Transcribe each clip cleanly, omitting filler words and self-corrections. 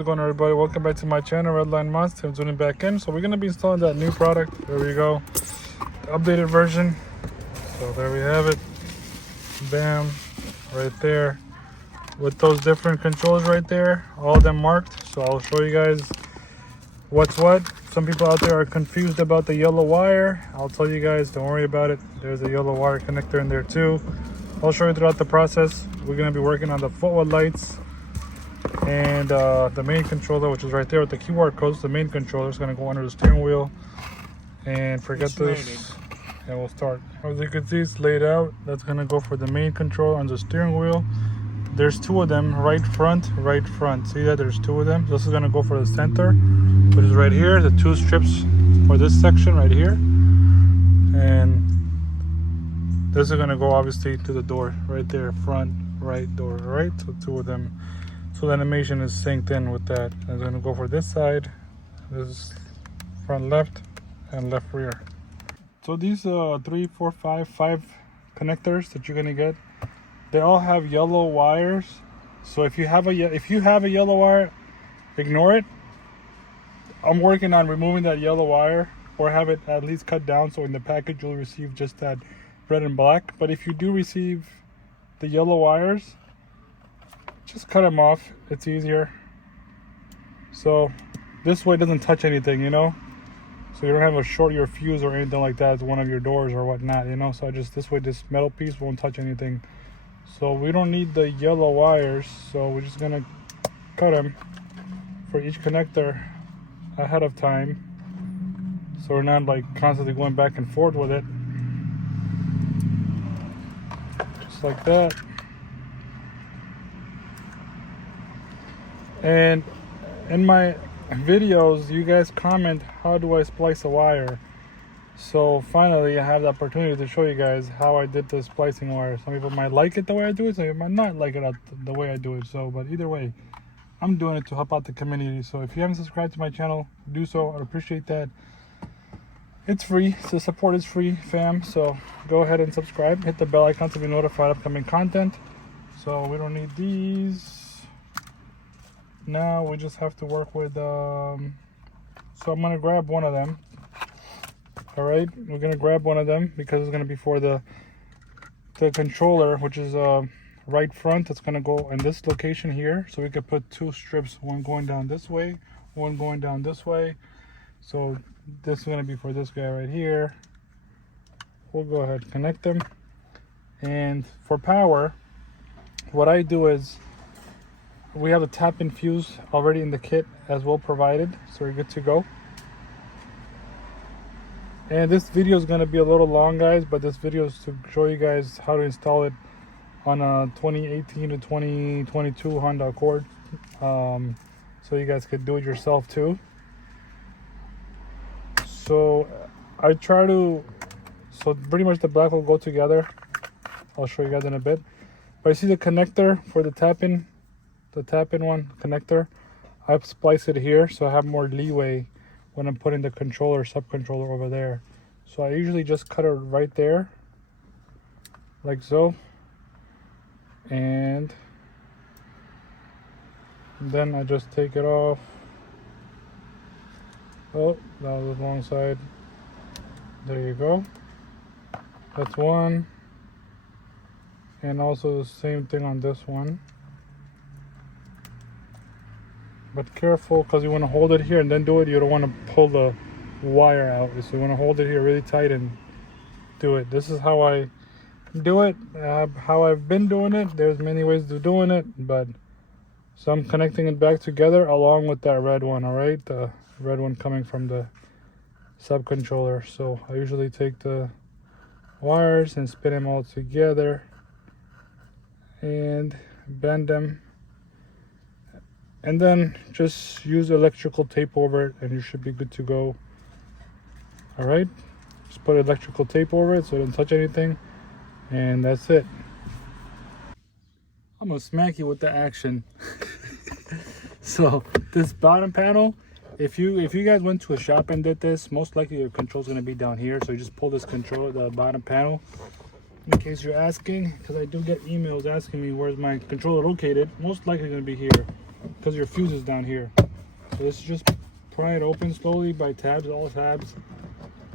How's it going, everybody? Welcome back to my channel, Redline Monster. I'm tuning back in. So we're going to be installing that new product. There we go. The updated version. So there we have it. Bam. Right there. With those different controls right there. All of them marked. So I'll show you guys what's what. Some people out there are confused about the yellow wire. I'll tell you guys, don't worry about it. There's a yellow wire connector in there too. I'll show you throughout the process. We're going to be working on the Footwell lights. And the main controller, which is right there with the QR codes. The main controller is going to go under the steering wheel. And forget this, and we'll start. As you can see, it's laid out. That's going to go for the main control on the steering wheel. There's two of them, right front. See that? There's two of them. This is going to go for the center, which is right here. The two strips for this section right here. And this is going to go obviously to the door right there, front right door, right? So two of them. So the animation is synced in with that. I'm going to go for this side. This is front left and left rear. So these 5 connectors that you're going to get, they all have yellow wires. So if you have a yellow wire, ignore it. I'm working on removing that yellow wire, or have it at least cut down, so in the package you'll receive just that red and black. But if you do receive the yellow wires, just cut them off. It's easier. So this way it doesn't touch anything, you know. So you don't have to short your fuse or anything like that to one of your doors or whatnot, you know. So just this way, this metal piece won't touch anything. So we don't need the yellow wires. So we're just gonna cut them for each connector ahead of time. So we're not like constantly going back and forth with it. Just like that. And in my videos, you guys comment, how do I splice a wire? So finally, I have the opportunity to show you guys how I did the splicing wire. Some people might like it the way I do it, some people might not like it the way I do it. So, but either way, I'm doing it to help out the community. So if you haven't subscribed to my channel, do so. I'd appreciate that. It's free, so support is free, fam. So go ahead and subscribe. Hit the bell icon to be notified of upcoming content. So we don't need these. Now we just have to work with so I'm gonna grab one of them. All right, we're gonna grab one of them because it's gonna be for the controller, which is right front. It's gonna go in this location here, so we could put two strips, one going down this way, one going down this way. So this is gonna be for this guy right here. We'll go ahead and connect them. And for power, what I do is, we have a tap-in fuse already in the kit as well provided, so we're good to go. And this video is going to be a little long, guys, but this video is to show you guys how to install it on a 2018 to 2022 Honda Accord, so you guys could do it yourself too. So I try to, so pretty much the black will go together. I'll show you guys in a bit. But you see the connector for the tap-in, one connector, I've spliced it here so I have more leeway when I'm putting the controller, sub-controller over there. So I usually just cut it right there, like so, and then I just take it off. Oh, that was the wrong side. There you go. That's one. And also the same thing on this one. But careful, because you want to hold it here and then do it. You don't want to pull the wire out. So you want to hold it here really tight and do it. This is how I do it, how I've been doing it. There's many ways to doing it, but so I'm connecting it back together along with that red one. All right, the red one coming from the sub controller. So I usually take the wires and spin them all together and bend them. And then just use electrical tape over it and you should be good to go. All right, just put electrical tape over it so it doesn't touch anything, and that's it. I'm gonna smack you with the action. So this bottom panel, if you guys went to a shop and did this, most likely your control's gonna be down here. So you just pull this control, the bottom panel, in case you're asking, because I do get emails asking me where's my controller located. Most likely going to be here. because your fuse is down here. So let's just pry it open slowly by tabs, all tabs.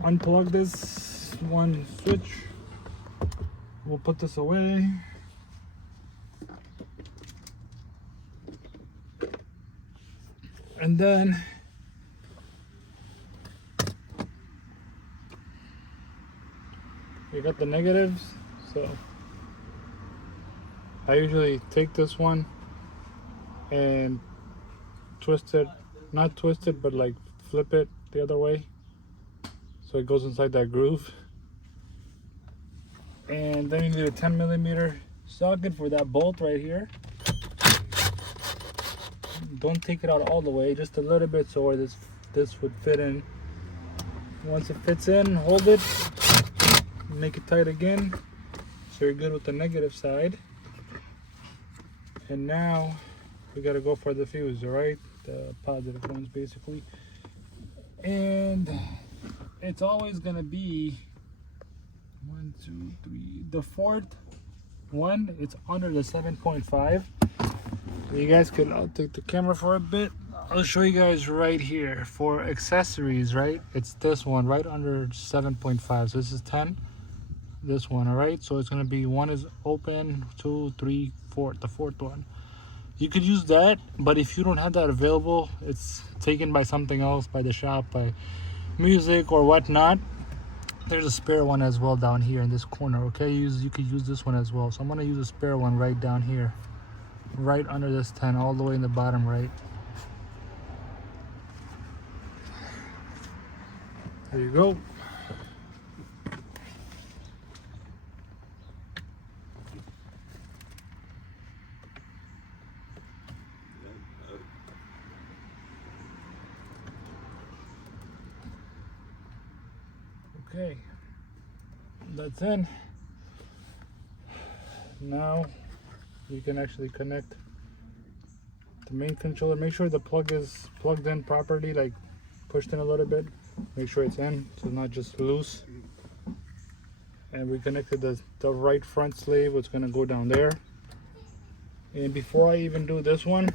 Unplug this one switch. We'll put this away. And then we got the negatives. So I usually take this one and twist it, not twist it, but like flip it the other way so it goes inside that groove. And then you need a 10mm socket for that bolt right here. Don't take it out all the way, just a little bit so where this would fit in. Once it fits in, hold it, make it tight again so you're good with the negative side. And now we gotta go for the fuse, all right? The positive ones basically. And it's always gonna be 1, 2, 3. The fourth one, it's under the 7.5. You guys could, I'll take the camera for a bit. I'll show you guys right here for accessories, right? It's this one right under 7.5. So this is 10. This one, all right? So it's gonna be, one is open, 2, 3, 4, the fourth one. You could use that, but if you don't have that available, it's taken by something else, by the shop, by music or whatnot. There's a spare one as well down here in this corner, okay? You could use this one as well. So I'm gonna use a spare one right down here, right under this 10, all the way in the bottom right. There you go. Okay, that's in. Now you can actually connect the main controller. Make sure the plug is plugged in properly, like pushed in a little bit. Make sure it's in, so it's not just loose. And we connected the right front sleeve, it's gonna go down there. And before I even do this one,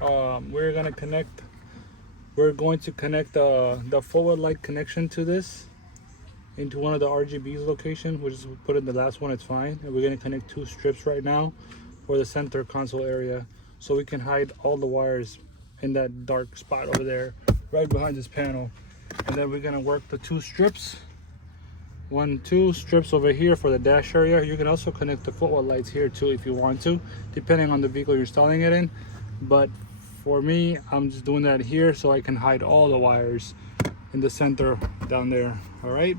we're going to connect the Footwell light connection to this into one of the RGBs location, which is put in the last one, it's fine. And we're going to connect 2 strips right now for the center console area, so we can hide all the wires in that dark spot over there right behind this panel. And then we're going to work the 2 strips, 2 strips over here for the dash area. You can also connect the Footwell lights here too if you want to, depending on the vehicle you're installing it in. But for me, I'm just doing that here so I can hide all the wires in the center down there. All right,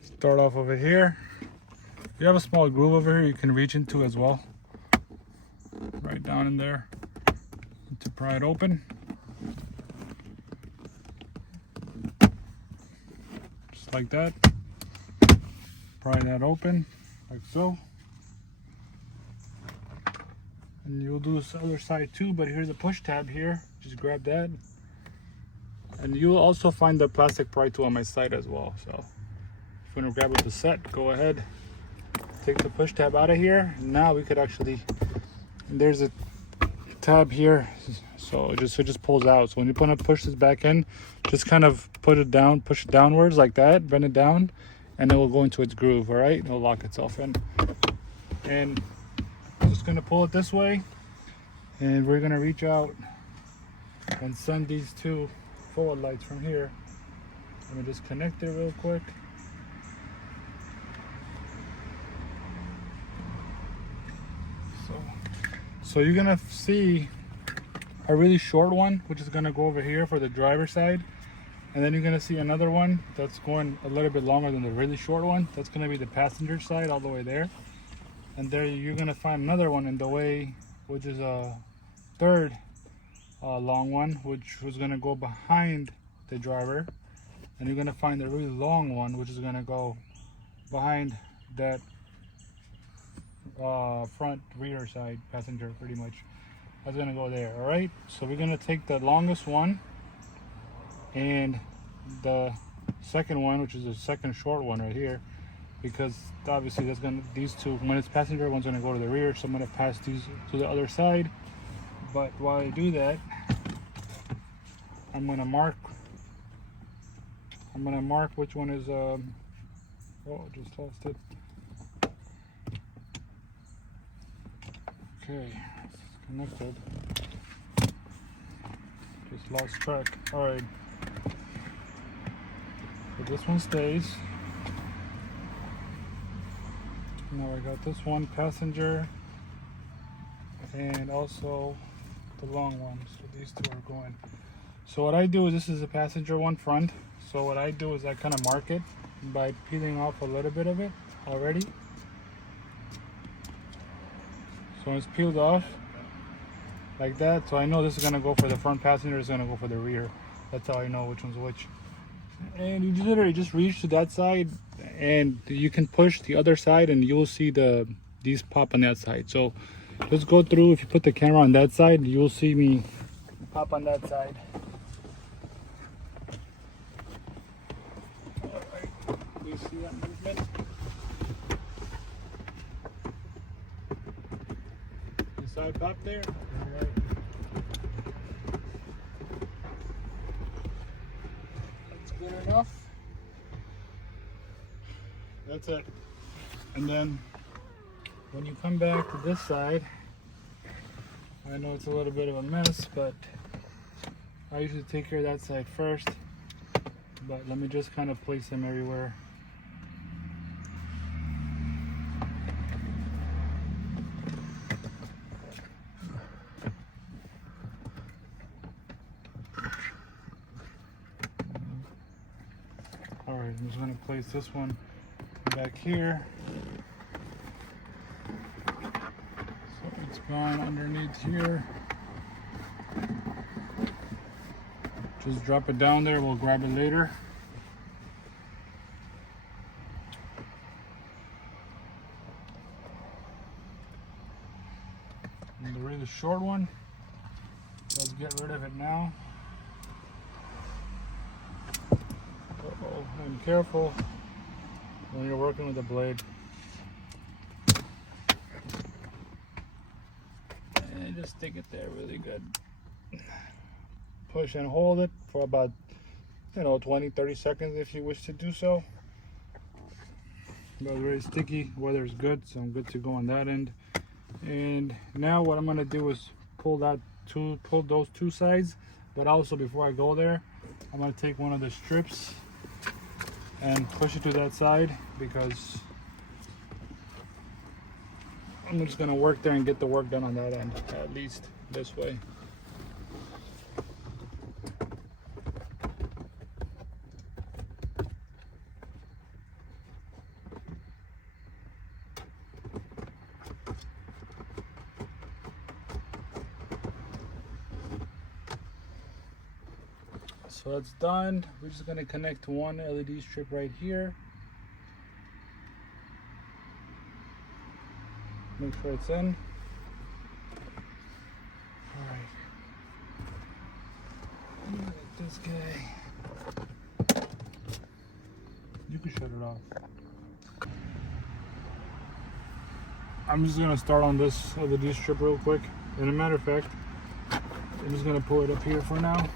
start off over here. You have a small groove over here you can reach into as well, right down in there to pry it open. Just like that. Pry that open like so. And you'll do this other side too, but here's a push tab here. Just grab that. And you'll also find the plastic pry tool on my side as well. So if you want to grab it with the set, go ahead. Take the push tab out of here. Now we could actually, there's a tab here, so it just pulls out. So when you want to push this back in, just kind of put it down, push it downwards like that, bend it down, and it will go into its groove. All right, it'll lock itself in. And I'm just gonna pull it this way, and we're gonna reach out and send these 2 forward lights from here. Let me just connect it real quick. So you're gonna see a really short one, which is gonna go over here for the driver's side. And then you're gonna see another one that's going a little bit longer than the really short one. That's gonna be the passenger side all the way there. And there you're gonna find another one in the way, which is a third long one, which was gonna go behind the driver. And you're gonna find a really long one, which is gonna go behind that front rear side passenger, pretty much. That's gonna go there. All right, so we're gonna take the longest one and the second one, which is the second short one right here, because obviously that's gonna, these 2, when it's passenger, one's gonna go to the rear, so I'm gonna pass these to the other side. But while I do that, I'm gonna mark which one is oh, just lost it. Okay, it's connected. Just lost track. All right. So this one stays. Now I got this one, passenger, and also the long one. So these two are going. So what I do is, this is a passenger one front. So what I do is I kind of mark it by peeling off a little bit of it already. So it's peeled off like that. So I know this is gonna go for the front passenger, it's gonna go for the rear. That's how I know which one's which. And you literally just reach to that side and you can push the other side and you'll see these pop on that side. So let's go through. If you put the camera on that side, you'll see me pop on that side. Alright, you see that movement? The side pop there? Alright. Good enough. That's it. And then when you come back to this side, I know it's a little bit of a mess, but I usually take care of that side first. But let me just kind of place them everywhere. Alright, I'm just going to place this one back here. So it's gone underneath here. Just drop it down there, we'll grab it later. And the really short one, let's get rid of it now. Uh-oh, and careful when you're working with the blade. And just stick it there really good. Push and hold it for about, 20-30 seconds if you wish to do so. But very sticky, weather's good, so I'm good to go on that end. And now what I'm gonna do is pull those two sides, but also before I go there, I'm gonna take one of the strips and push it to that side, because I'm just gonna work there and get the work done on that end, at least this way. So that's done. We're just gonna connect one LED strip right here. Make sure it's in. All right. Look at this guy. You can shut it off. I'm just gonna start on this LED strip real quick. And a matter of fact, I'm just gonna pull it up here for now,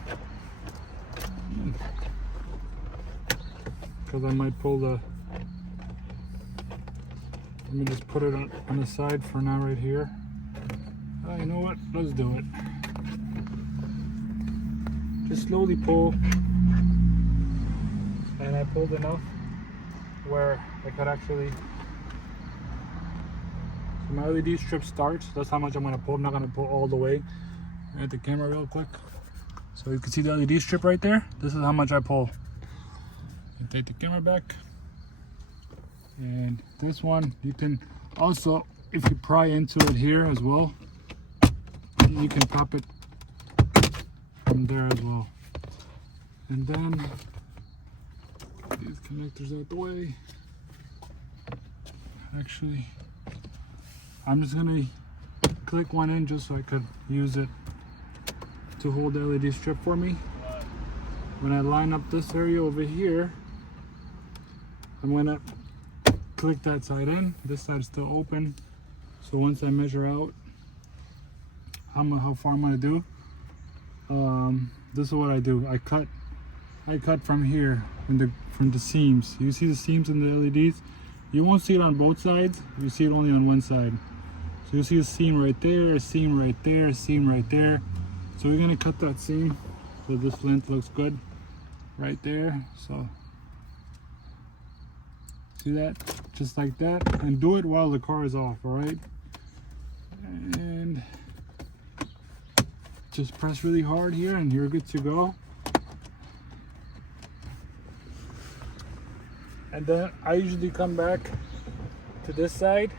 because I might pull the, let me just put it on the side for now right here. You know what, let's do it. Just slowly pull, and I pulled enough where I could actually, so my LED strip starts, that's how much I'm going to pull. I'm not going to pull all the way. At the camera real quick, so you can see the LED strip right there. This is how much I pull. And take the camera back, and this one you can also, if you pry into it here as well, you can pop it from there as well. And then these connectors out the way. Actually, I'm just gonna click one in just so I could use it to hold the LED strip for me. When I line up this area over here, I'm gonna click that side in. This side is still open, so once I measure out, how far I'm gonna do. This is what I do. I cut from here, from the seams. You see the seams in the LEDs? You won't see it on both sides. You see it only on one side. So you'll see a seam right there, a seam right there, a seam right there. So we're gonna cut that seam so this length looks good right there. So see that? Just like that. And do it while the car is off, all right? And just press really hard here and you're good to go. And then I usually come back to this side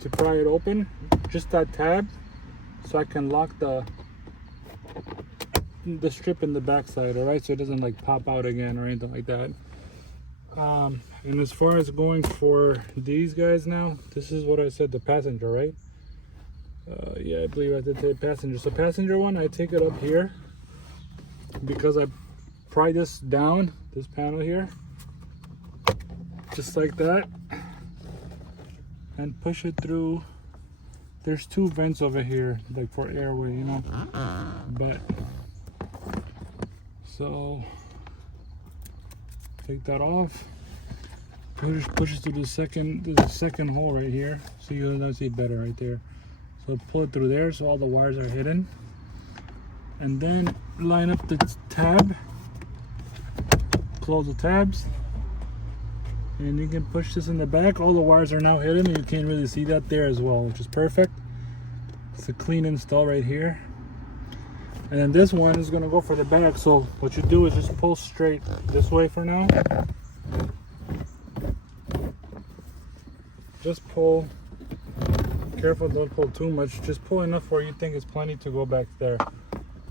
to pry it open, just that tab, so I can lock the strip in the back side, all right? So it doesn't like pop out again or anything like that. And as far as going for these guys now, this is what I said, the passenger, right? Yeah, I believe I did say passenger. So passenger one, I take it up here because I pry this down, this panel here, just like that, and push it through. There's two vents over here, like for airway, you know. But so take that off. Push it through the second hole right here, so you'll see it better right there. So pull it through there, so all the wires are hidden, and then line up the tab. Close the tabs, and you can push this in the back. All the wires are now hidden, and you can't really see that there as well, which is perfect. It's a clean install right here. And then this one is going to go for the back, so what you do is just pull straight this way for now. Just pull, careful, don't pull too much, just pull enough where you think it's plenty to go back there.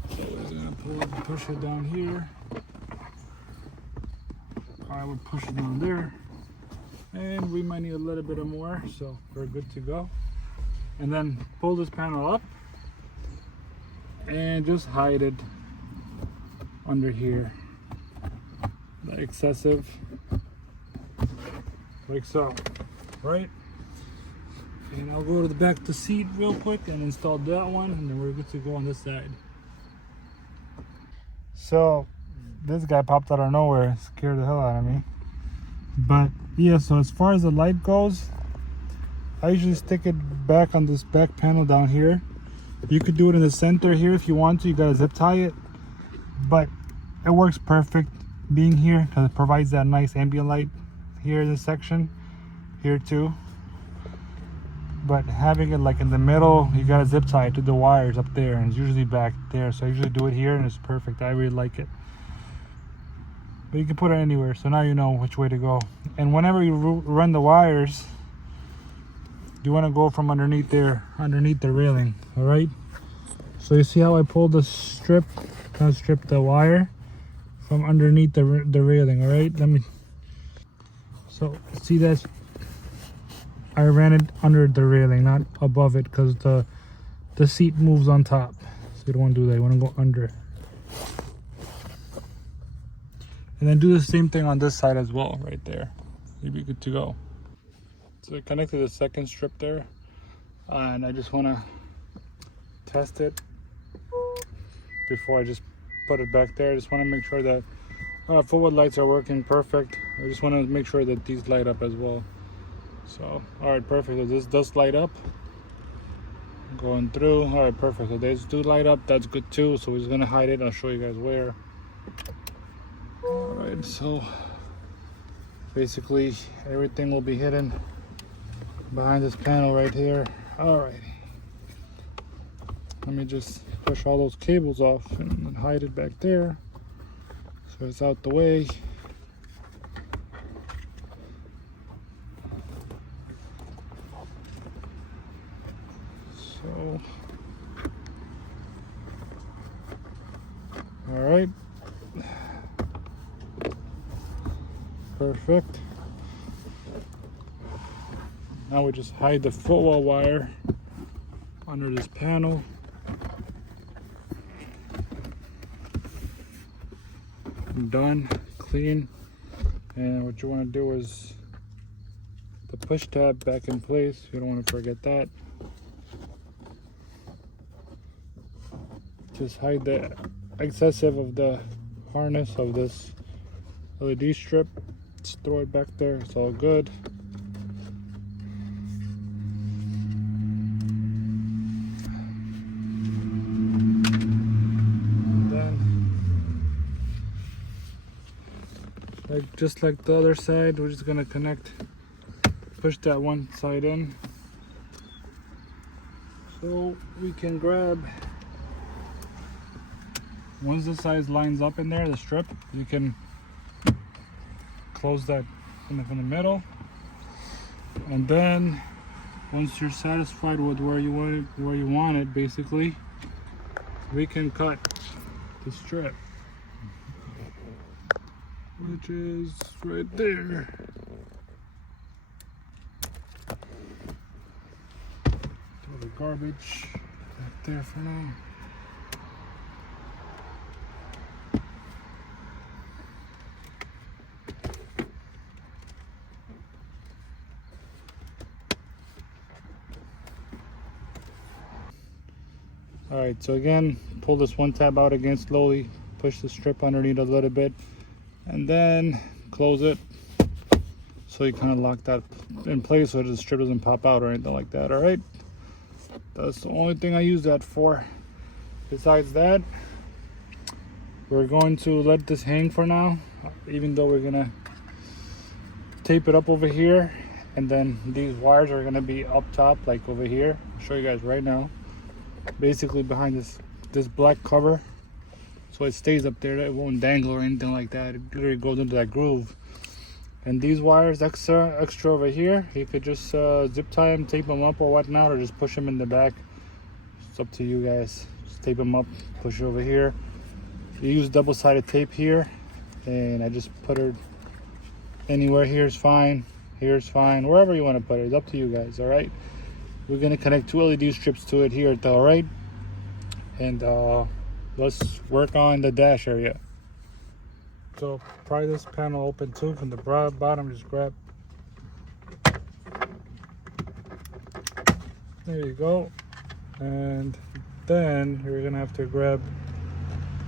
So we're going to push it down here. I would push it down there, and we might need a little bit more, so we're good to go. And then pull this panel up and just hide it under here, the excessive, like so, right? And I'll go to the back of the seat real quick and install that one, and then we're good to go on this side. So this guy popped out of nowhere, scared the hell out of me. But yeah, so as far as the light goes, I usually stick it back on this back panel down here. You could do it in the center here if you want to. You gotta zip tie it, but it works perfect being here because it provides that nice ambient light here in this section, here too. But having it like in the middle, you gotta zip tie it to the wires up there, and it's usually back there. So I usually do it here, and it's perfect. I really like it. But you can put it anywhere, so now you know which way to go. And whenever you run the wires, you want to go from underneath there, underneath the railing, all right? So you see how I pulled the strip, kind of strip the wire from underneath the railing, all right? So see that? I ran it under the railing, not above it, because the seat moves on top. So you don't want to do that, you want to go under. And then do the same thing on this side as well, right there. You'll be good to go. So I connected the second strip there, and I just want to test it before I just put it back there. I just want to make sure that forward lights are working perfect. I just want to make sure that these light up as well. So, all right, perfect. So this does light up. Going through, all right, perfect. So these do light up, that's good too. So we're just gonna hide it. I'll show you guys where. All right, so basically everything will be hidden behind this panel right here. All right, let me just push all those cables off and hide it back there so it's out the way. So, all right. Perfect. Now we just hide the footwell wire under this panel. Done, clean. And what you want to do is the push tab back in place. You don't want to forget that. Just hide the excessive of the harness of this LED strip. Just throw it back there, it's all good. And then, just like the other side, we're just gonna connect, push that one side in, so we can grab. Once the side lines up in there, the strip, you can close that from the middle, and then once you're satisfied with where you want it, basically, we can cut the strip, which is right there. Throw the garbage back there for now. Alright, so again, pull this one tab out again slowly, push the strip underneath a little bit, and then close it, so you kind of lock that in place so the strip doesn't pop out or anything like that. Alright, that's the only thing I use that for. Besides that, we're going to let this hang for now, even though we're gonna tape it up over here, and then these wires are gonna be up top, like over here. I'll show you guys right now. Basically behind this black cover, so it stays up there, it won't dangle or anything like that. It literally goes into that groove. And these wires extra over here, you could just zip tie them, tape them up or whatnot, or just push them in the back. It's up to you guys. Just tape them up, push it over here. You use double-sided tape here, and I just put it anywhere. Here's fine, here's fine, wherever you want to put it. It's up to you guys. All right, we're gonna connect 2 LED strips to it here, all right? And let's work on the dash area. So pry this panel open too from the bottom. Just grab. There you go. And then you're gonna have to grab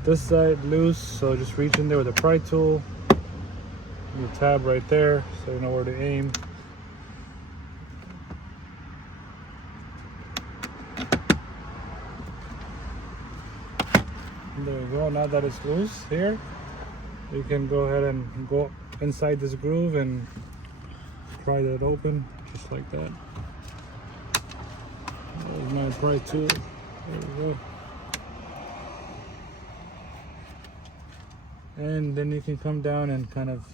this side loose. So just reach in there with a pry tool. And the tab right there, so you know where to aim. There you go. Now that it's loose here, you can go ahead and go inside this groove and pry that open, just like that. There's my pry tool. There we go. And then you can come down and kind of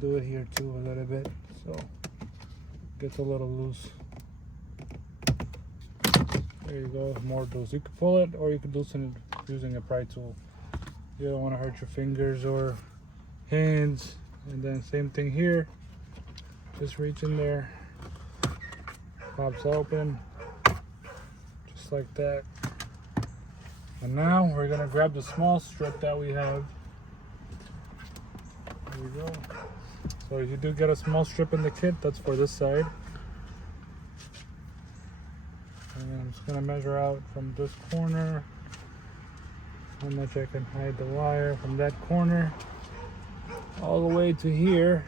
do it here too a little bit, so it gets a little loose. There you go, more loose. You could pull it or you could loosen it using a pry tool. You don't want to hurt your fingers or hands. And then same thing here. Just reach in there, pops open, just like that. And now we're gonna grab the small strip that we have. There we go. So if you do get a small strip in the kit, that's for this side. And I'm just gonna measure out from this corner how much I can hide the wire from that corner all the way to here.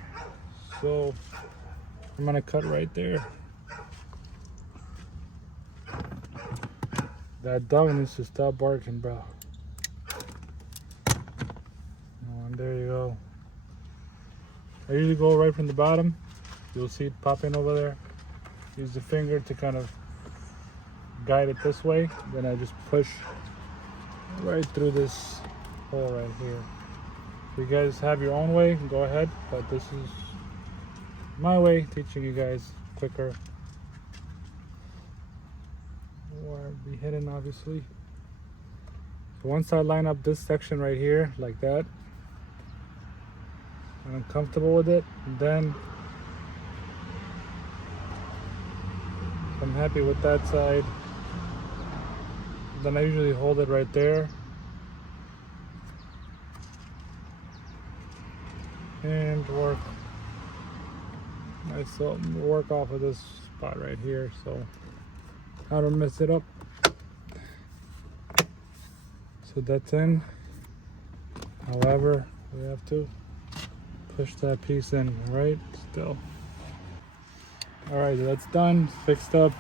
So I'm gonna cut right there. That dog needs to stop barking, bro. And there you go. I usually go right from the bottom. You'll see it popping over there. Use the finger to kind of guide it this way. Then I just push right through this hole right here. If you guys have your own way, go ahead. But this is my way, teaching you guys quicker. Wire be hidden, obviously. So once I line up this section right here, like that, and I'm comfortable with it, then I'm happy with that side. Then I usually hold it right there and work myself, work off of this spot right here, so I don't mess it up. So that's in. However, we have to push that piece in, right? Still. All right, that's done, fixed up.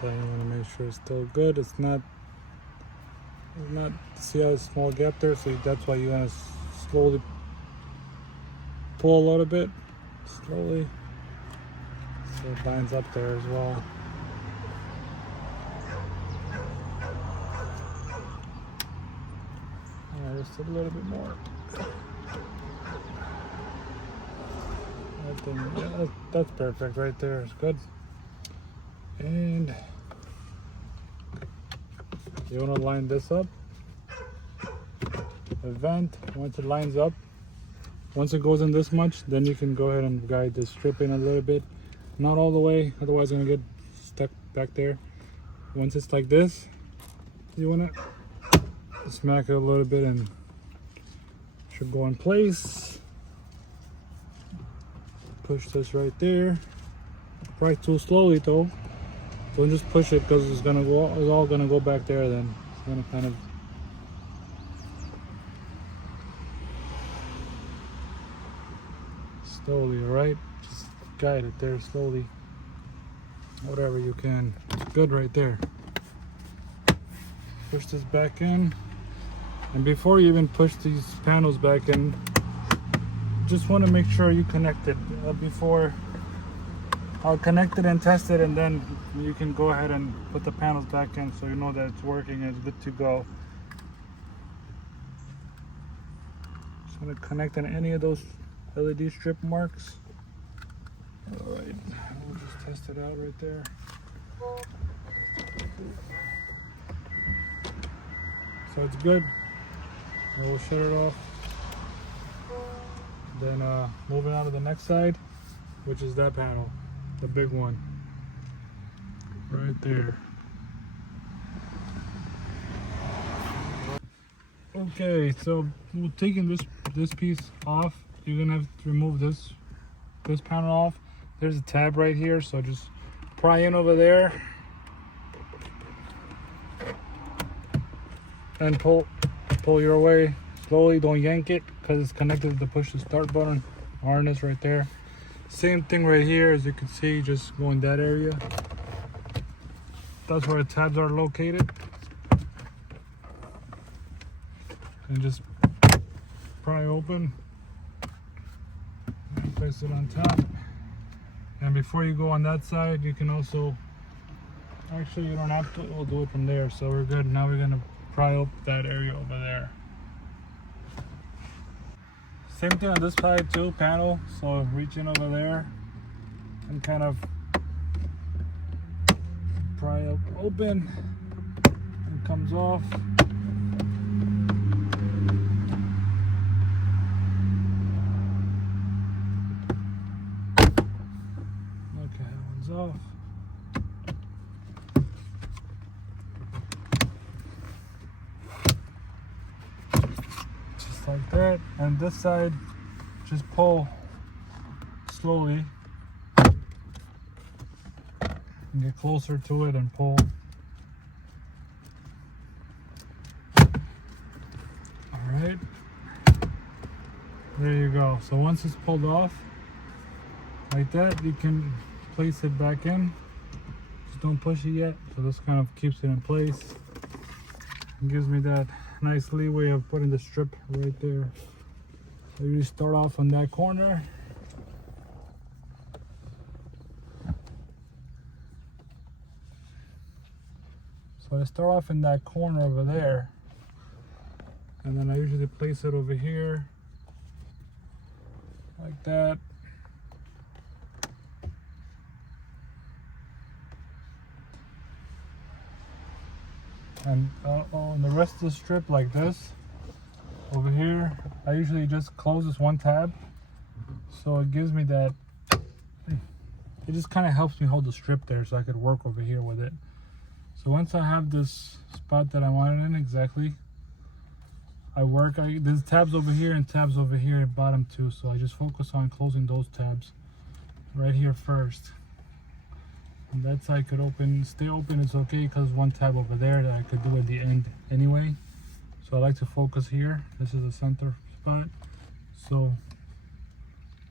Then you want to make sure it's still good. It's not, see how it's small gap there? So that's why you want to slowly pull a little bit, slowly. So it lines up there as well. Just a little bit more. I think, yeah, that's perfect right there. It's good. And you want to line this up. The vent, once it lines up, once it goes in this much, then you can go ahead and guide the strip in a little bit. Not all the way, otherwise it's going to get stuck back there. Once it's like this, you want to smack it a little bit and it should go in place. Push this right there. Probably too slowly though. Don't just push it because it's gonna go. It's all gonna go back there. Then it's gonna kind of slowly. All right, just guide it there slowly. Whatever you can. It's good right there. Push this back in. And before you even push these panels back in, just want to make sure you connect it before. I'll connect it and test it, and then you can go ahead and put the panels back in so you know that it's working and it's good to go. Just want to connect on any of those LED strip marks. All right, we'll just test it out right there. So it's good. We'll shut it off. Then moving on to the next side, which is that panel, the big one, right there. Okay, so we're taking this piece off. You're gonna have to remove this panel off. There's a tab right here, so just pry in over there and pull your way slowly. Don't yank it because it's connected to the push to start button harness right there. Same thing right here, as you can see, just go in that area. That's where the tabs are located. And just pry open and place it on top. And before you go on that side, you can also, actually you don't have to, we'll do it from there. So we're good. Now we're gonna pry up that area over there. Same thing on this side too, panel. So reach in over there and kind of pry up open, and comes off. Okay, that one's off. Like that, and this side just pull slowly and get closer to it and pull. All right, there you go. So once it's pulled off like that, you can place it back in. Just don't push it yet, so this kind of keeps it in place and gives me that nice leeway of putting the strip right there. So you start off on that corner. So I start off in that corner over there, and then I usually place it over here like that. And on the rest of the strip like this over here, I usually just close this one tab, so it gives me that, it just kind of helps me hold the strip there so I could work over here with it. So once I have this spot that I wanted in exactly, there's tabs over here and tabs over here at bottom too, so I just focus on closing those tabs right here first. And that side could stay open, it's okay, because one tab over there that I could do at the end anyway. So I like to focus here. This is the center spot. So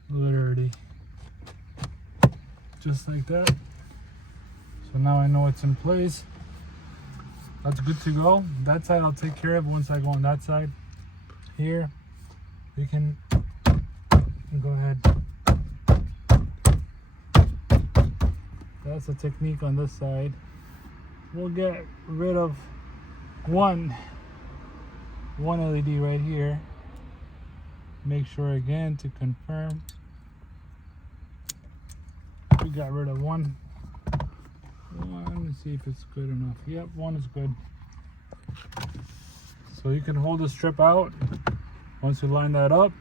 literally just like that. So now I know it's in place. That's good to go. That side I'll take care of once I go on that side. Here you can go ahead. That's the technique on this side. We'll get rid of one LED right here. Make sure again to confirm we got rid of one. Let's see if it's good enough. Yep, one is good. So you can hold the strip out once you line that up.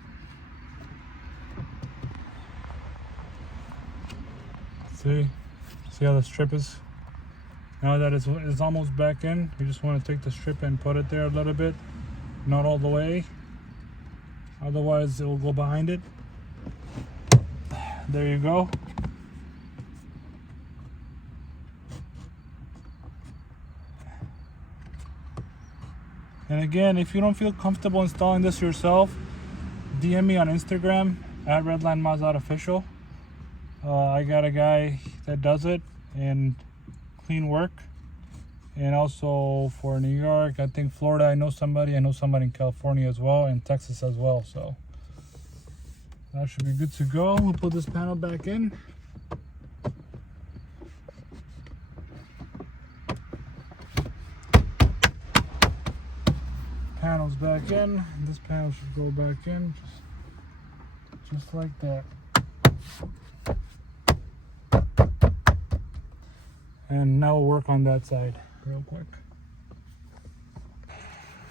See how the strip is? Now that it's almost back in, you just want to take the strip and put it there a little bit, not all the way, otherwise it will go behind it. There you go. And again, if you don't feel comfortable installing this yourself, DM me on Instagram at redlinemazofficial. I got a guy that does it in clean work, and also for New York, I think Florida, I know somebody in California as well, and Texas as well. So that should be good to go. We'll put this panel back in. Panel's back in. This panel should go back in just like that. And now we'll work on that side real quick.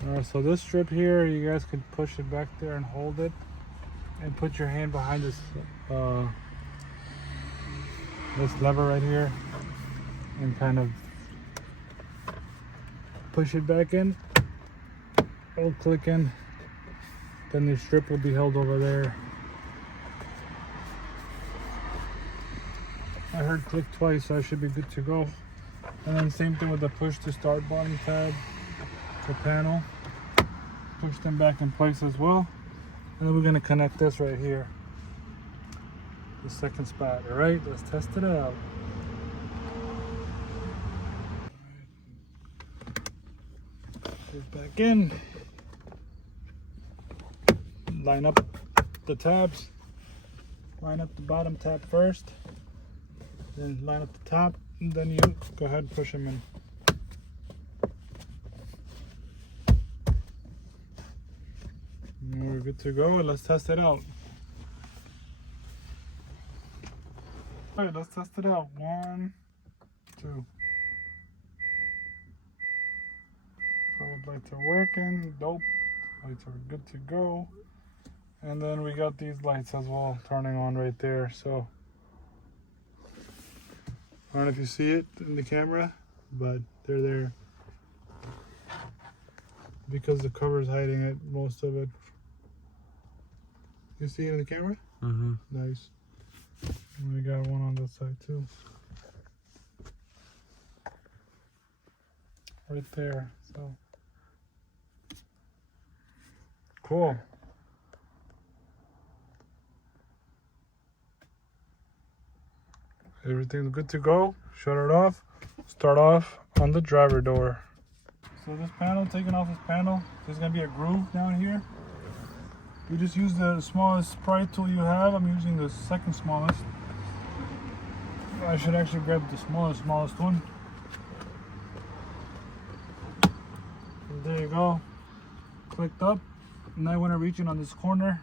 Alright, so this strip here, you guys can push it back there and hold it, and put your hand behind this lever right here, and kind of push it back in. It'll click in, then the strip will be held over there. I heard click twice, so I should be good to go. And then same thing with the push to start button tab, the panel. Push them back in place as well. And then we're gonna connect this right here, the second spot. All right, let's test it out. Goes back in. Line up the tabs. Line up the bottom tab first. Then line up the top, and then you go ahead and push them in. And we're good to go. Let's test it out. All right, let's test it out. 1, 2. So lights are working. Dope. Lights are good to go. And then we got these lights as well turning on right there. So I don't know if you see it in the camera, but they're there because the cover is hiding it, most of it. You see it in the camera? Mm-hmm. Nice. And we got one on this side too. Right there. So cool. Everything's good to go. Shut it off. Start off on the driver door. So this panel, taking off this panel, there's gonna be a groove down here. You just use the smallest pry tool you have. I'm using the second smallest. I should actually grab the smallest one. And there you go. Clicked up. And I want to reach in on this corner.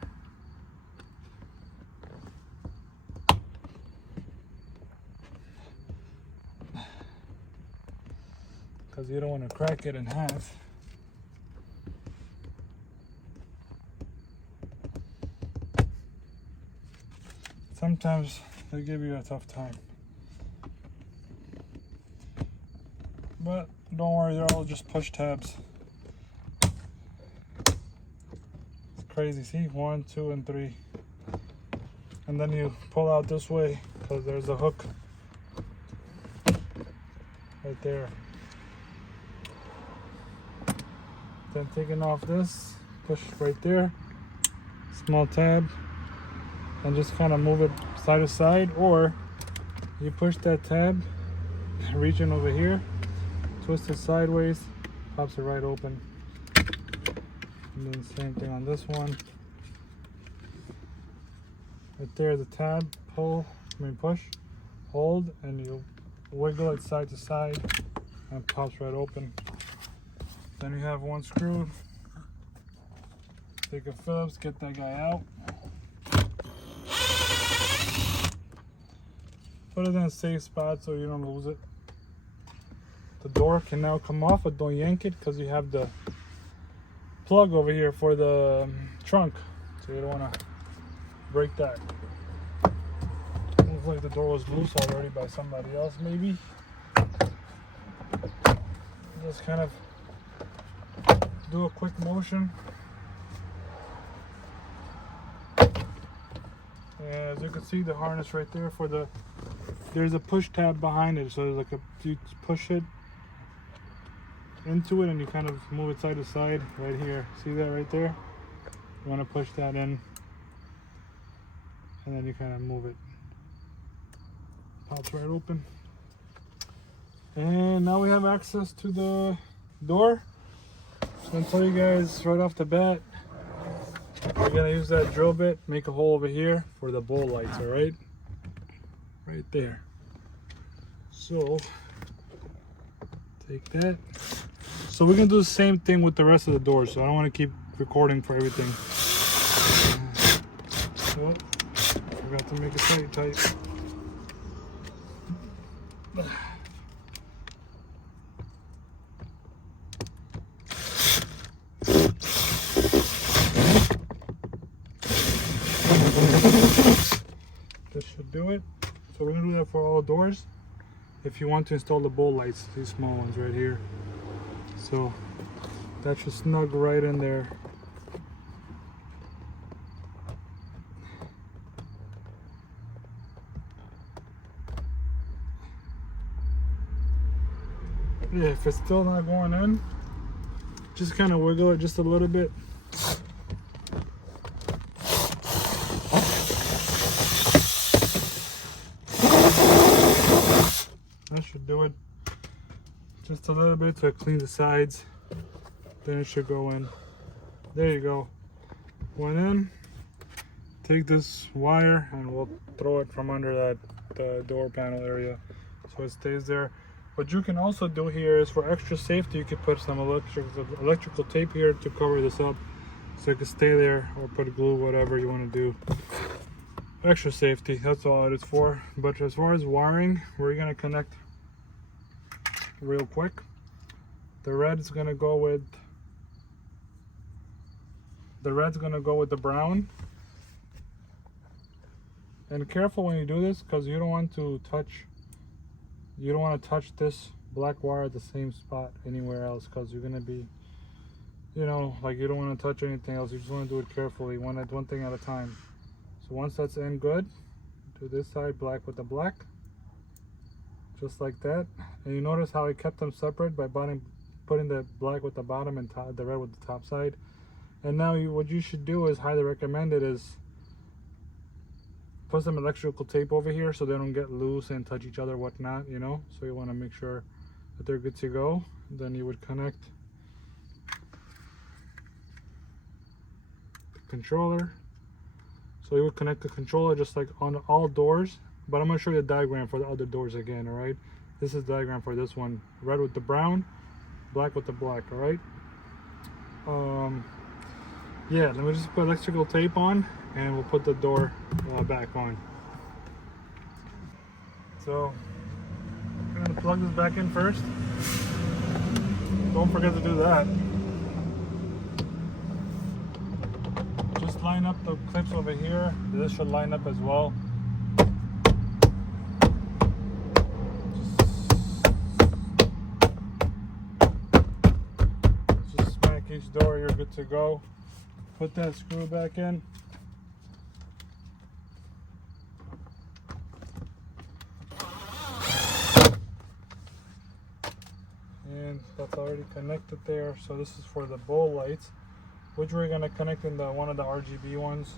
Because you don't want to crack it in half. Sometimes they give you a tough time. But don't worry, they're all just push tabs. It's crazy, see? 1, 2, and 3. And then you pull out this way because there's a hook right there. Then taking off this, push right there, small tab, and just kind of move it side to side, or you push that tab, reach in over here, twist it sideways, pops it right open. And then same thing on this one. Right there, the tab, push, hold, and you wiggle it side to side, and it pops right open. Then you have one screw. Take a Phillips, get that guy out. Put it in a safe spot so you don't lose it. The door can now come off, but don't yank it because you have the plug over here for the trunk. So you don't want to break that. Looks like the door was loose already by somebody else maybe. Just kind of do a quick motion. And as you can see, the harness right there for the, there's a push tab behind it, so there's like you push it into it and you kind of move it side to side right here. See that right there? You want to push that in and then you kind of move it. Pops right open. And now we have access to the door. So I'll tell you guys right off the bat, we're gonna use that drill bit, make a hole over here for the bowl lights, all right? Right there. So, take that. So we're gonna do the same thing with the rest of the doors, so I don't wanna keep recording for everything. Oh, forgot to make it tight. This should do it. So we're gonna do that for all doors. If you want to install the bowl lights, these small ones right here. So that should snug right in there. Yeah, if it's still not going in, just kind of wiggle it just a little bit. That should do it. Just a little bit to clean the sides. Then it should go in. There you go. Went in. Take this wire and we'll throw it from under that door panel area so it stays there. What you can also do here is, for extra safety, you could put some electrical tape here to cover this up so it can stay there, or put glue, whatever you want to do. Extra safety, that's all it is for. But as far as wiring, we're gonna connect real quick. The red is gonna go with the brown. And careful when you do this, because you don't want to touch this black wire at the same spot anywhere else, because you're gonna be, you know, like, you don't want to touch anything else. You just want to do it carefully, one thing at a time. So once that's in good, do this side black with the black, just like that. And you notice how I kept them separate by putting the black with the bottom and the red with the top side. And now what you should do is, highly recommended, is put some electrical tape over here so they don't get loose and touch each other, whatnot, you know. So you want to make sure that they're good to go. Then you would connect the controller. So you would connect the controller just like on all doors, but I'm going to show you the diagram for the other doors again, all right? This is the diagram for this one. Red with the brown, black with the black, all right? Yeah, let me just put electrical tape on and we'll put the door back on. So I'm going to plug this back in first. Don't forget to do that. Just line up the clips over here. This should line up as well. Just smack each door, you're good to go. Put that screw back in. That's already connected there. So this is for the bowl lights, which we're gonna connect in the one of the RGB ones.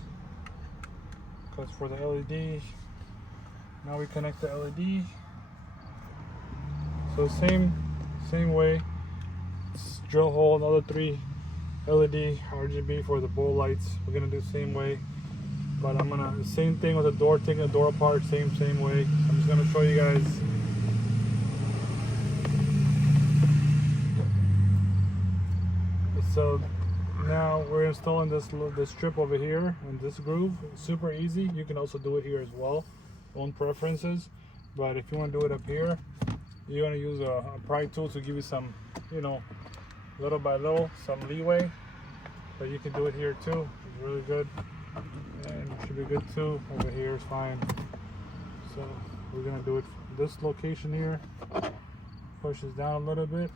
Because for the LED, now we connect the LED. So same way. Let's drill hole another 3 LED RGB for the bowl lights. We're gonna do the same way, but I'm gonna same thing with the door, taking the door apart, same way. I'm just gonna show you guys. So now we're installing this strip over here in this groove. It's super easy. You can also do it here as well, own preferences. But if you want to do it up here, you're gonna use a pry tool to give you some, you know, little by little, some leeway. But you can do it here too. It's really good, and it should be good too. Over here is fine. So we're gonna do it from this location here. Push this down a little bit.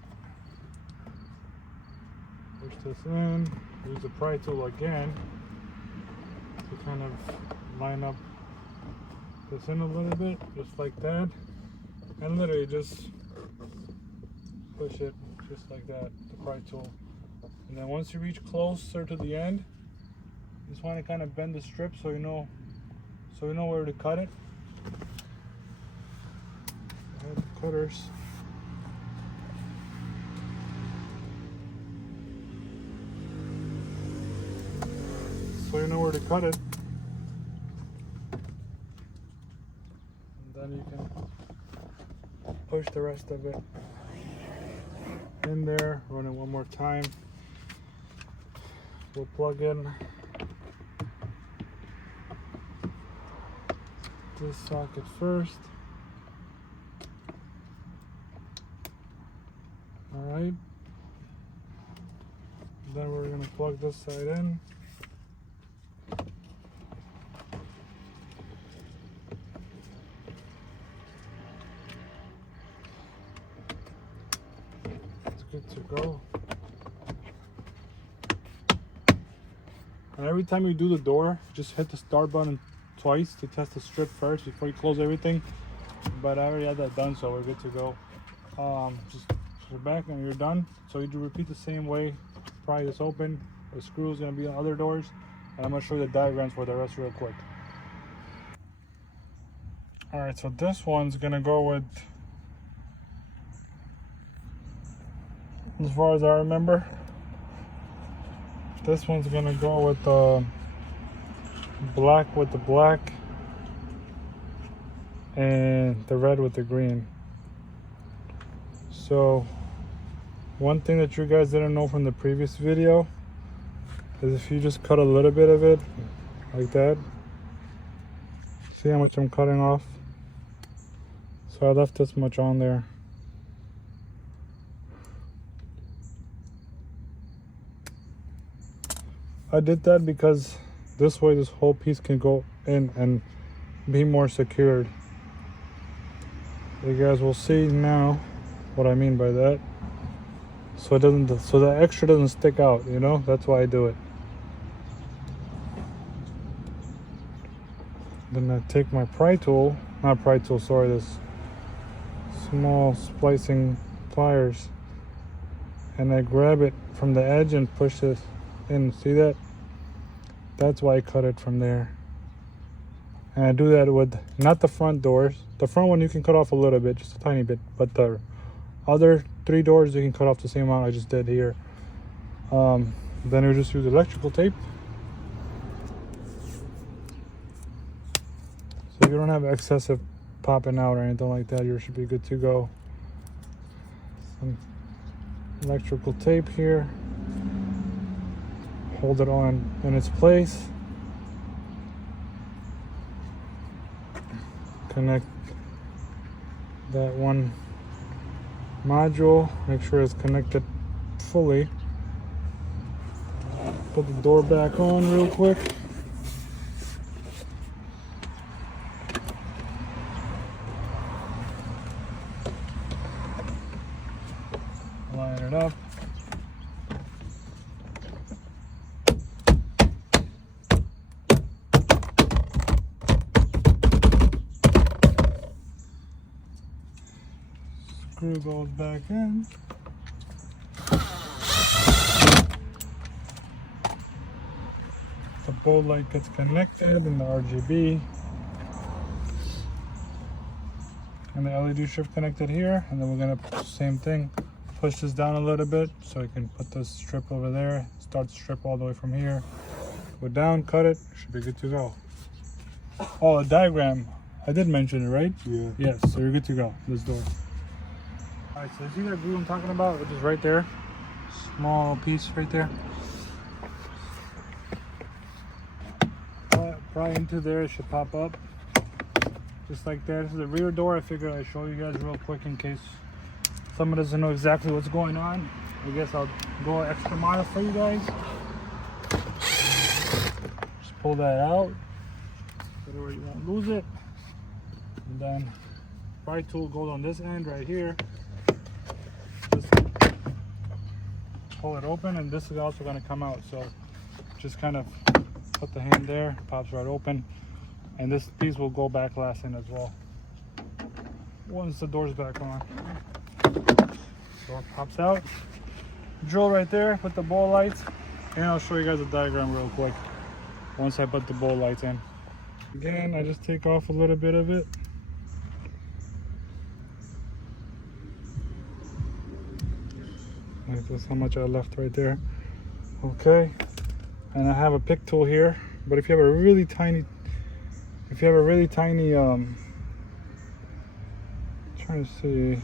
Push this in. Use the pry tool again to kind of line up this in a little bit, just like that. And literally just push it just like that, the pry tool. And then once you reach closer to the end, you just want to kind of bend the strip so you know where to cut it. I have the cutters. So you know where to cut it. And then you can push the rest of it in there. Run it one more time. We'll plug in this socket first. Alright. Then we're going to plug this side in. It's good to go. And every time you do the door, just hit the start button twice to test the strip first before you close everything. But I already had that done, so we're good to go. Just you're back and you're done. So you do repeat the same way. Pry this open. The screw is going to be on other doors, and I'm going to show you the diagrams for the rest real quick. All right, so this one's going to go with, as far as I remember, this one's going to go with the black with the black and the red with the green. So one thing that you guys didn't know from the previous video is if you just cut a little bit of it like that, see how much I'm cutting off? So I left this much on there. I did that because this way this whole piece can go in and be more secured. You guys will see now what I mean by that. So it doesn't, so the extra doesn't stick out, you know? That's why I do it. Then I take my pry tool, not pry tool, sorry, this small splicing pliers, and I grab it from the edge and push this in. See that? That's why I cut it from there. And I do that with not the front doors. The front one you can cut off a little bit, just a tiny bit, but the other 3 doors you can cut off the same amount I just did here. Then we just use electrical tape. So if you don't have excessive popping out or anything like that, you should be good to go. Some electrical tape here. Hold it on in its place. Connect that one module, make sure it's connected fully. Put the door back on real quick. Line it up. Screw goes back in. the bulb light gets connected and the RGB. And the LED strip connected here, and then we're gonna same thing, push this down a little bit so we can put this strip over there, start the strip all the way from here, go down, cut it, should be good to go. Oh, a diagram, I did mention it, right? Yeah. Yes, so you're good to go, this door. All right, so you see that glue I'm talking about, which is right there, small piece right there. Probably into there, it should pop up. Just like that. This is the rear door. I figured I'd show you guys real quick in case someone doesn't know exactly what's going on. I guess I'll go an extra mile for you guys. Just pull that out. Put it where you won't lose it. And then pry tool goes on this end right here. Just pull it open, and this is also going to come out. So just kind of put the hand there, pops right open. And this piece will go back last in as well once the door's back on. So it pops out. Drill right there, put the ball lights, and I'll show you guys a diagram real quick once I put the ball lights in. Again, I just take off a little bit of it. That's how much I left right there. Okay, and I have a pick tool here, but if you have a really tiny trying to see,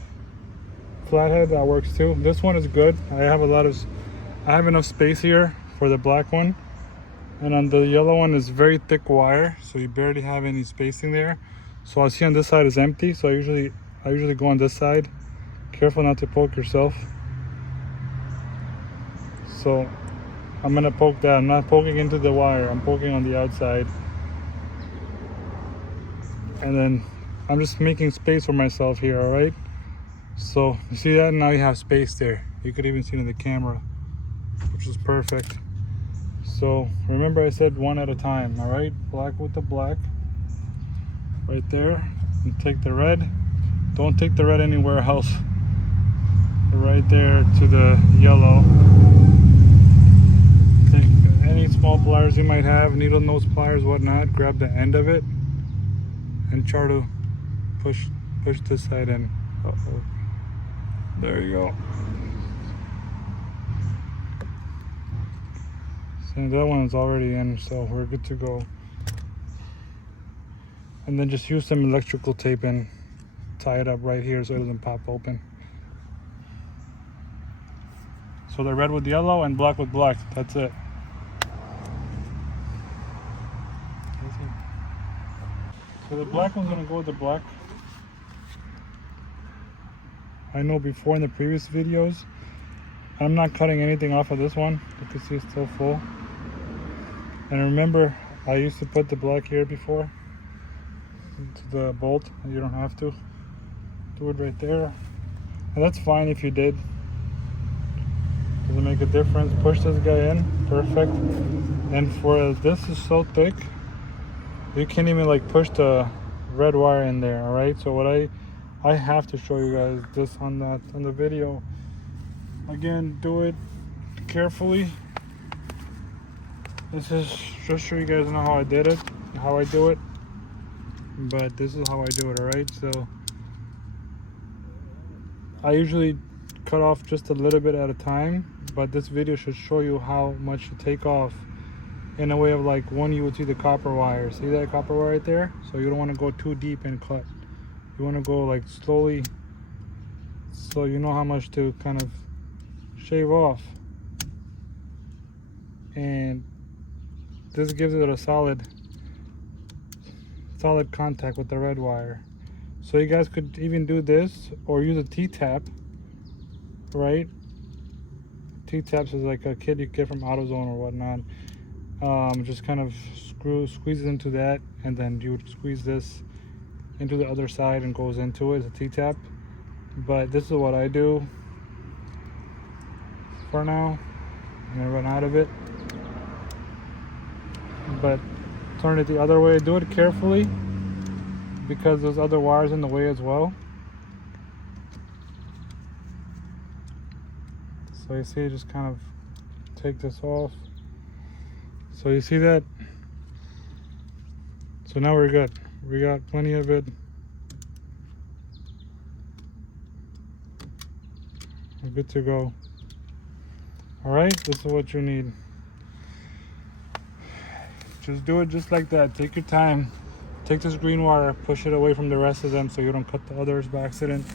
flathead, that works too. This one is good. I have enough space here for the black one, and on the yellow one is very thick wire, so you barely have any spacing there. So I see on this side is empty, so I usually go on this side. Careful not to poke yourself. So I'm gonna poke that. I'm not poking into the wire, I'm poking on the outside. And then I'm just making space for myself here, all right? So you see that? Now you have space there. You could even see it in the camera, which is perfect. So remember I said one at a time, all right? Black with the black right there, and take the red. Don't take the red anywhere else. Right there to the yellow. Take any small pliers you might have, needle nose pliers, whatnot, grab the end of it and try to push this side in. Uh-oh. There you go. So that one's already in, so we're good to go. And then just use some electrical tape and tie it up right here so it doesn't pop open. So the red with yellow and black with black, that's it. So the black one's gonna go with the black. I know before in the previous videos, I'm not cutting anything off of this one. You can see it's still full. And remember, I used to put the black here before into the bolt. You don't have to. Do it right there. And that's fine if you did. Doesn't make a difference. Push this guy in, perfect. And for this is so thick, you can't even like push the red wire in there. All right, so what I have to show you guys this on the video. Again, do it carefully. This is just so you guys know how I did it, how I do it. But this is how I do it, all right? So I usually cut off just a little bit at a time, but this video should show you how much to take off in a way of like one, you would see the copper wire. See that copper wire right there? So you don't want to go too deep and cut. You want to go like slowly, so you know how much to kind of shave off. And this gives it a solid contact with the red wire. So you guys could even do this or use a T-tap, right? T-taps is like a kit you get from AutoZone or whatnot. Just kind of squeeze it into that, and then you would squeeze this into the other side and goes into it. It's a T-tap. But this is what I do for now. I'm gonna run out of it. But turn it the other way. Do it carefully because there's other wires in the way as well. So you see, just kind of take this off. So you see that So now we're good. We got plenty of it. We're good to go. All right, this is what you need. Just do it just like that. Take your time. Take this green wire, push it away from the rest of them so you don't cut the others by accident.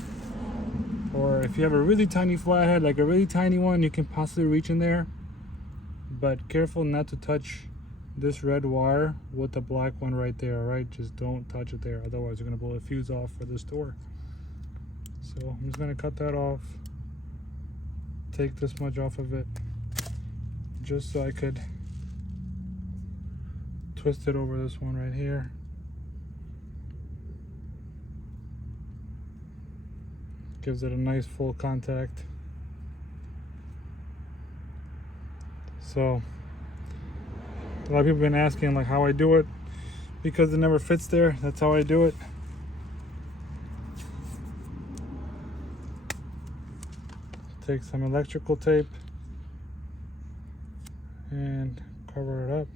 Or if you have a really tiny flathead, like a really tiny one, you can possibly reach in there. But careful not to touch this red wire with the black one right there, all right? Just don't touch it there. Otherwise, you're gonna blow a fuse off for this door. So I'm just gonna cut that off. Take this much off of it, just so I could twist it over this one right here. Gives it a nice full contact. So a lot of people have been asking like how I do it, because it never fits there. That's how I do it. Take some electrical tape and cover it up.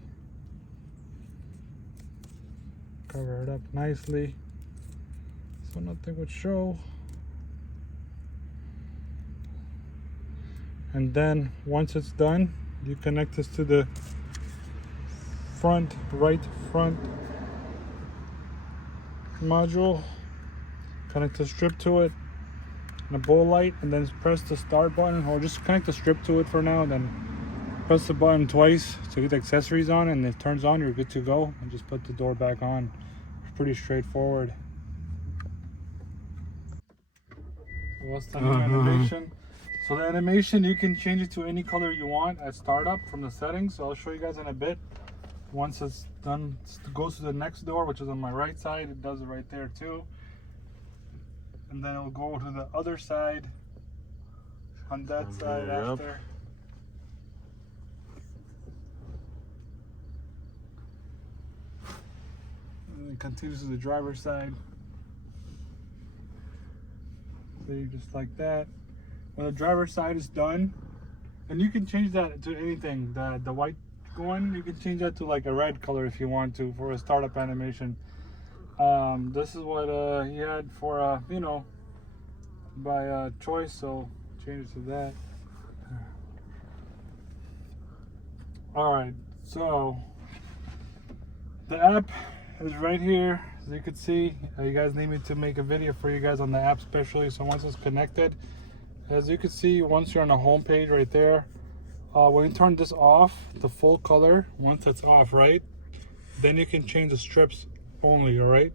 Cover it up nicely so nothing would show. And then once it's done, you connect this to the right front module, connect the strip to it and a bowl light, and then press the start button, or just connect the strip to it for now, then press the button twice to get the accessories on, and it turns on, you're good to go, and just put the door back on. It's pretty straightforward. So what's the new animation? So the animation, you can change it to any color you want at startup from the settings. So I'll show you guys in a bit. Once it's done, it goes to the next door, which is on my right side. It does it right there too. And then it'll go to the other side, on that side after. And it continues to the driver's side. So you just like that. When the driver's side is done, and you can change that to anything. The white one, you can change that to like a red color if you want to for a startup animation. This is what he had for you know, by choice, so change it to that. All right, so the app is right here. As you can see, you guys need me to make a video for you guys on the app especially. So once it's connected, as you can see, once you're on the home page right there, when you turn this off, the full color, once it's off, right, then you can change the strips only, all right?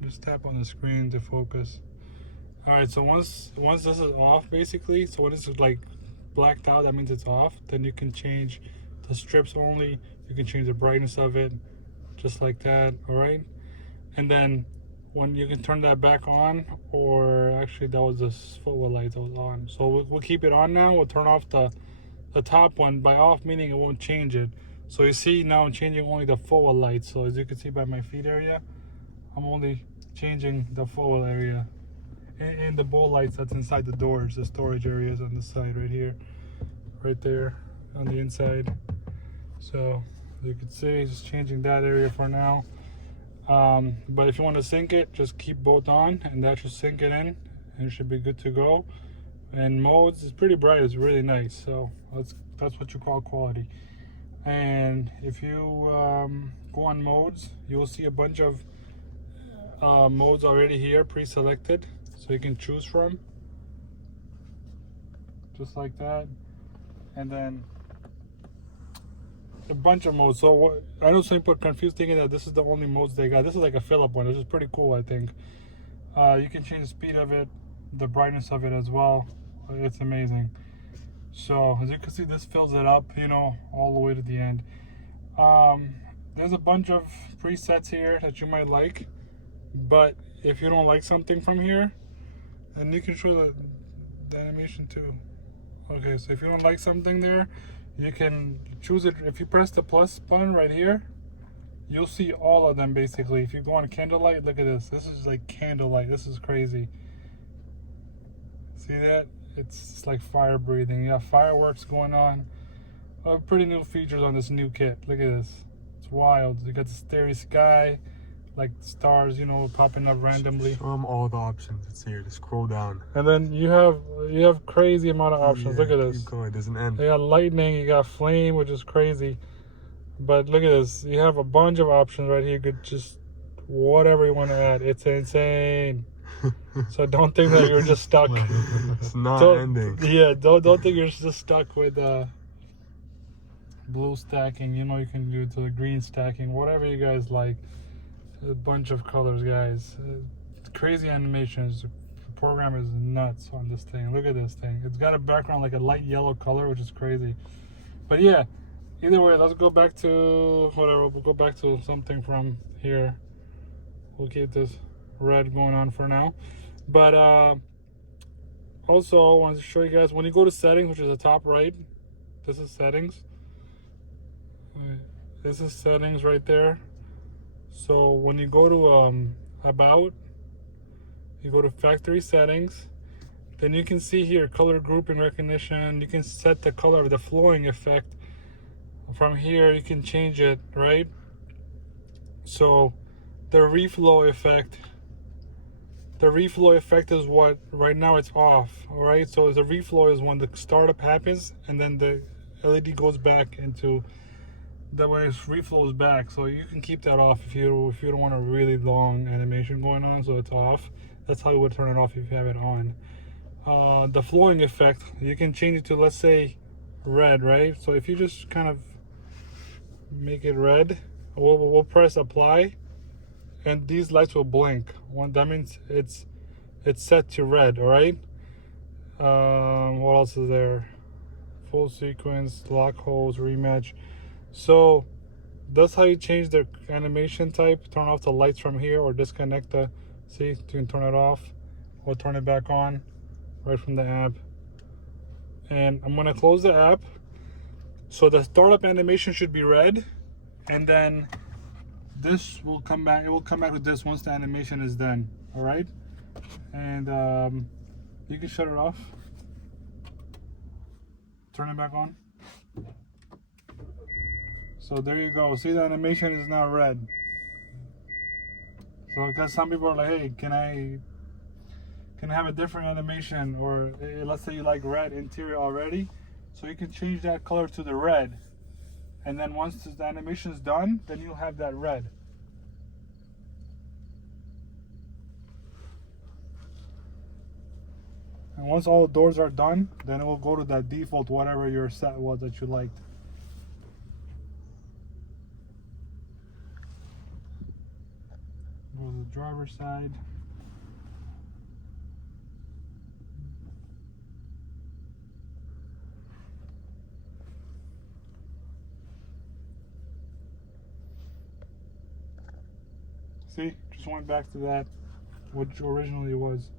Just tap on the screen to focus. All right, so once this is off, basically, so when it's like blacked out, that means it's off. Then you can change the strips only. You can change the brightness of it, just like that, all right? And then when you can turn that back on, or actually that was the Footwell light that was on. So we'll keep it on now. We'll turn off the top one. By off meaning it won't change it. So you see now I'm changing only the Footwell lights. So as you can see by my feet area, I'm only changing the Footwell area. And the bowl lights that's inside the doors, the storage areas on the side right here, right there on the inside. So as you can see, just changing that area for now. But if you want to sync it, just keep both on, and that should sync it in, and it should be good to go. And modes, it's pretty bright, it's really nice. So that's what you call quality. And if you go on modes, you will see a bunch of modes already here pre-selected, so you can choose from, just like that. And then a bunch of modes. So what, I know some people are confused thinking that this is the only modes they got. This is like a fill-up one, which is pretty cool, I think. You can change the speed of it, the brightness of it as well. It's amazing. So as you can see, this fills it up, you know, all the way to the end. There's a bunch of presets here that you might like, but if you don't like something from here, then you can show the animation too. Okay, so if you don't like something there, you can choose it. If you press the plus button right here, you'll see all of them basically. If you go on candlelight, look at this. This is like candlelight. This is crazy. See that? It's like fire breathing. You have fireworks going on. Pretty new features on this new kit. Look at this. It's It's wild. You got the starry sky, like stars, you know, popping up randomly. Show them all the options. It's here. Just scroll down. And then you have crazy amount of options. Look at this. Keep going. It doesn't end. You got lightning, you got flame, which is crazy. But look at this. You have a bunch of options right here. You could just whatever you want to add. It's insane. So don't think that you're just stuck. It's not ending. Yeah, don't think you're just stuck with blue stacking. You know, you can do to the green stacking, whatever you guys like. A bunch of colors, guys. Crazy animations. The program is nuts on this thing. Look at this thing. It's got a background like a light yellow color, which is crazy. But yeah, either way, let's go back to whatever. We'll go back to something from here. We'll keep this red going on for now. But also, I wanted to show you guys, when you go to settings, which is the top right, this is settings. This is settings right there. So when you go to about, you go to factory settings, then you can see here color grouping recognition. You can set the color of the flowing effect. From here you can change it, right? So the reflow effect is what right now it's off. All right, so the reflow is when the startup happens and then the LED goes back into that way. It reflows back, so you can keep that off if you don't want a really long animation going on, so it's off. That's how you would turn it off if you have it on. The flowing effect, you can change it to, let's say, red, right? So if you just kind of make it red, we'll press apply, and these lights will blink. That means it's set to red. All right. What else is there? Full sequence, lock holes, rematch. So that's how you change the animation type. Turn off the lights from here or disconnect the, see, you can turn it off or turn it back on right from the app. And I'm gonna close the app. So the startup animation should be red, and then this will come back. It will come back with this once the animation is done. All right, and you can shut it off, turn it back on. So there you go. See, the animation is now red. So because some people are like, hey, can I have a different animation? Or let's say you like red interior already, so you can change that color to the red, and then once the animation is done, then you'll have that red. And once all the doors are done, then it will go to that default whatever your set was that you liked. Go to the driver's side. See, just went back to that, which originally was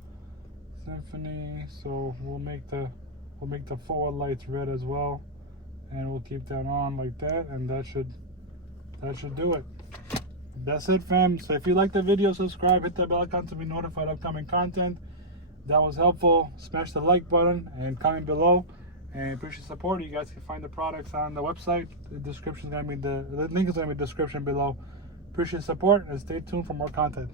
Symphony. So we'll make the forward lights red as well, and we'll keep that on like that, and that should do it. That's it, fam. So if you like the video, subscribe, hit the bell icon to be notified of upcoming content. That was helpful. Smash the like button and comment below, and appreciate support. You guys can find the products on the website. The description is gonna be the link is gonna be in the description below. Appreciate support, and stay tuned for more content.